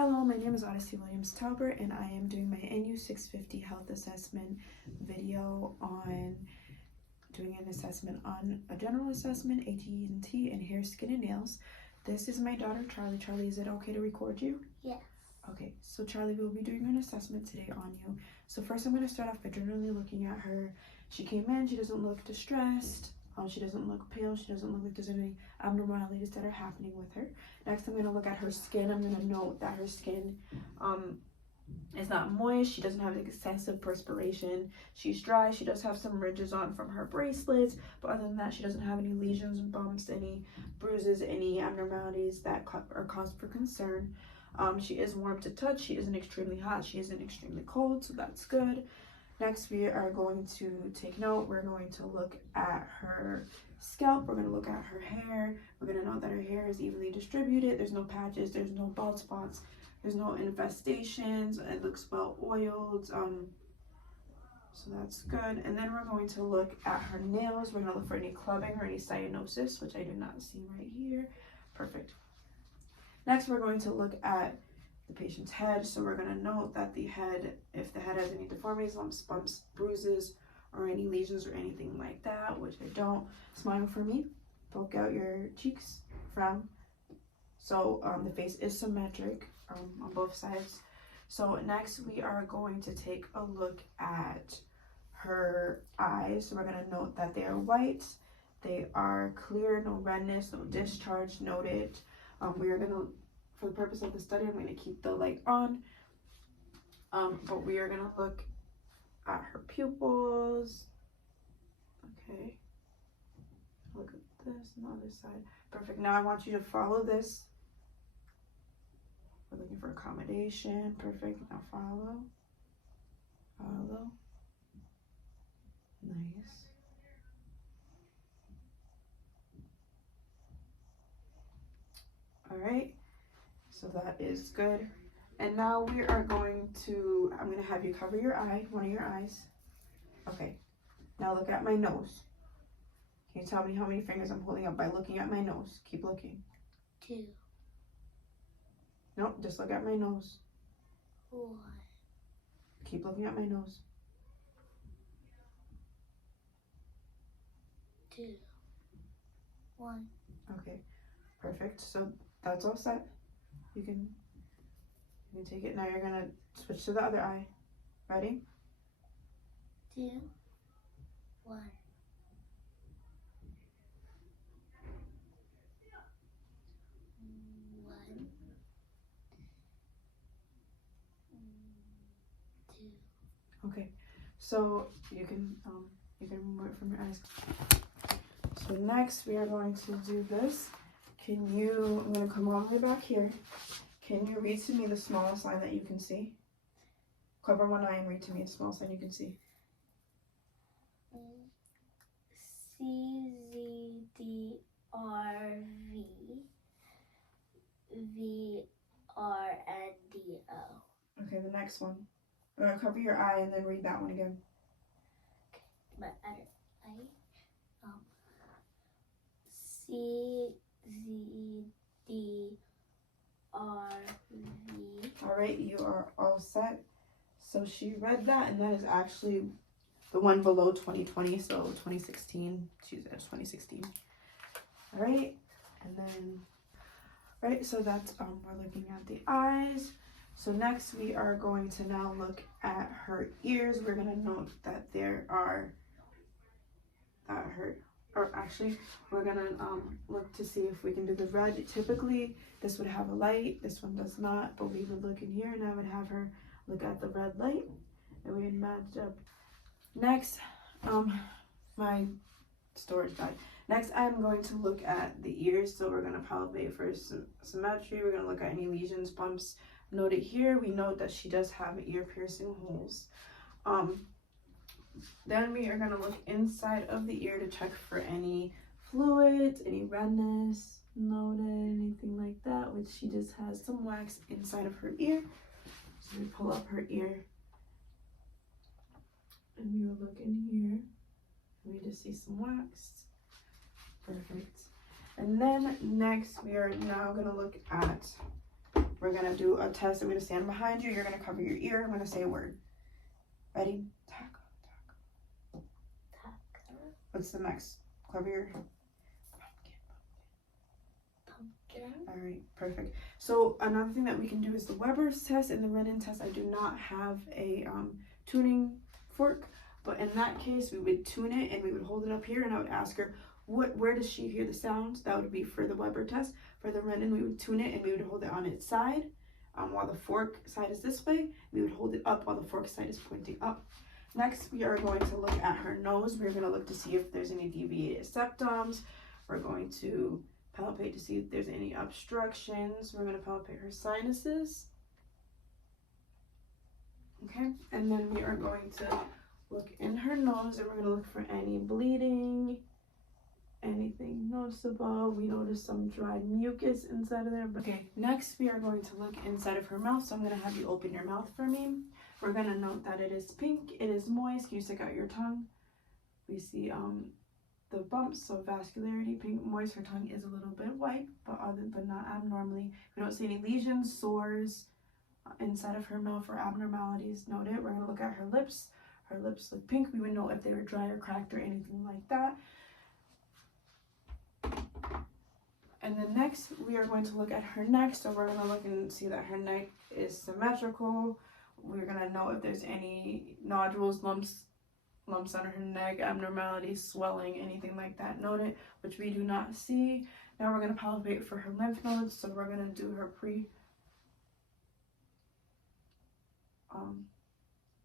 Hello, my name is Odyssey Williams Talbert, and I am doing my NU-650 health assessment video on doing an assessment on a general assessment, HEENT, and hair, skin, and nails. This is my daughter, Charlie. Charlie, is it okay to record you? Yes. Okay, so Charlie, we'll be doing an assessment today on you. So first I'm going to start off by generally looking at her. She came in, she doesn't look distressed. She doesn't look pale. She doesn't look like there's any abnormalities that are happening with her. Next, I'm going to look at her skin. I'm going to note that her skin is not moist. She doesn't have excessive perspiration. She's dry. She does have some ridges on from her bracelets, but other than that, she doesn't have any lesions, bumps, any bruises, any abnormalities that are cause for concern. She is warm to touch. She isn't extremely hot. She isn't extremely cold, so that's good. Next, we are going to take note. We're going to look at her scalp. We're going to look at her hair. We're going to note that her hair is evenly distributed. There's no patches. There's no bald spots. There's no infestations. It looks well oiled. So that's good. And then we're going to look at her nails. We're going to look for any clubbing or any cyanosis, which I do not see right here. Perfect. Next, we're going to look at the patient's head. So we're going to note that the head, if the head has any deformities, lumps, bumps, bruises, or any lesions or anything like that, which I don't. Smile for me. Poke out your cheeks. Frown. So the face is symmetric on both sides. So next we are going to take a look at her eyes. So we're going to note that they are white. They are clear, no redness, no discharge noted. We are going to, for the purpose of the study, I'm going to keep the light on, but we are going to look at her pupils. Okay, look at this on the other side. Perfect. Now I want you to follow this. We're looking for accommodation. Perfect. Now follow. Nice. All right. So that is good. And now we are going to, I'm going to have you cover your eye, one of your eyes. Okay. Now look at my nose. Can you tell me how many fingers I'm holding up by looking at my nose? Keep looking. 2. Nope, just look at my nose. 1. Keep looking at my nose. 2. 1. Okay. Perfect. So that's all set. You can take it. Now you're going to switch to the other eye. Ready? 2. 1. 1. 2. Okay. So you can remove it from your eyes. So next we are going to do this. I'm going to come all the way back here. Can you read to me the smallest line that you can see? Cover one eye and read to me the smallest line you can see. CZDRV VRNDO. Okay, the next one. Cover your eye and then read that one again. My other eye. CZDRV. All right, you are all set. So she read that, and that is actually the one below 2020, so 2016. She's at 2016. All right, and then, right, so that's, we're looking at the eyes. So next we are going to now look at her ears. We're going to note that there are, we're going to look to see if we can do the red. Typically, this would have a light. This one does not, but we would look in here, and I would have her look at the red light, and we would match up. Next, my storage died. Next, I'm going to look at the ears. So we're going to palpate for symmetry. We're going to look at any lesions, bumps. Noted here, we note that she does have ear piercing holes. Then we are going to look inside of the ear to check for any fluids, any redness noted, anything like that, which she just has some wax inside of her ear. So we pull up her ear and we will look in here and we just see some wax. Perfect. And then next we are now going to look at we're gonna do a test. I'm gonna stand behind you. You're gonna cover your ear. I'm gonna say a word. Ready? Taco. Taco. What's the next? Cover your Pumpkin. All right, perfect. So another thing that we can do is the Weber's test and the Renin test. I do not have a tuning fork, but in that case, we would tune it and we would hold it up here, and I would ask her, where does she hear the sounds? That would be for the Weber test. For the Renin, we would tune it and we would hold it on its side, while the fork side is this way. We would hold it up while the fork side is pointing up. Next, we are going to look at her nose. We're going to look to see if there's any deviated septums. We're going to palpate to see if there's any obstructions. We're going to palpate her sinuses. Okay, and then we are going to look in her nose, and we're going to look for any bleeding, anything noticeable. We notice some dried mucus inside of there. Okay, next we are going to look inside of her mouth. So I'm going to have you open your mouth for me. We're going to note that it is pink, it is moist. Can you stick out your tongue? We see the bumps, so vascularity, pink, moist. Her tongue is a little bit white, but not abnormally. We don't see any lesions, sores inside of her mouth or abnormalities noted. We're going to look at her lips. Her lips look pink. We would know if they were dry or cracked or anything like that. And then next, we are going to look at her neck. So we're going to look and see that her neck is symmetrical. We're going to know if there's any nodules, lumps on her neck, abnormalities, swelling, anything like that noted, which we do not see. Now we're going to palpate for her lymph nodes. So we're going to do her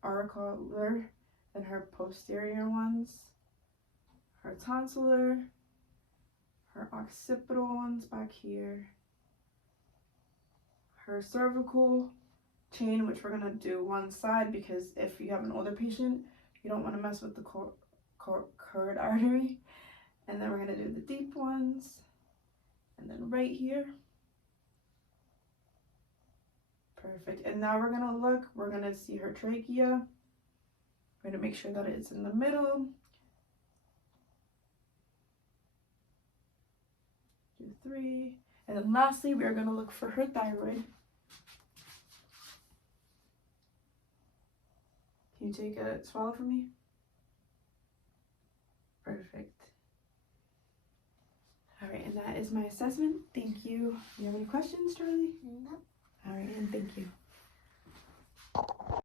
auricular and her posterior ones, her tonsillar, her occipital ones back here, her cervical chain, which we're going to do one side because if you have an older patient, you don't want to mess with the carotid artery. And then we're going to do the deep ones, and then right here. Perfect. And now we're going to look, we're going to see her trachea. We're going to make sure that it's in the middle. Do 3. And then lastly, we are going to look for her thyroid. Can you take a swallow for me? Perfect. All right, and that is my assessment. Thank you. Do you have any questions, Charlie? No. All right, and thank you.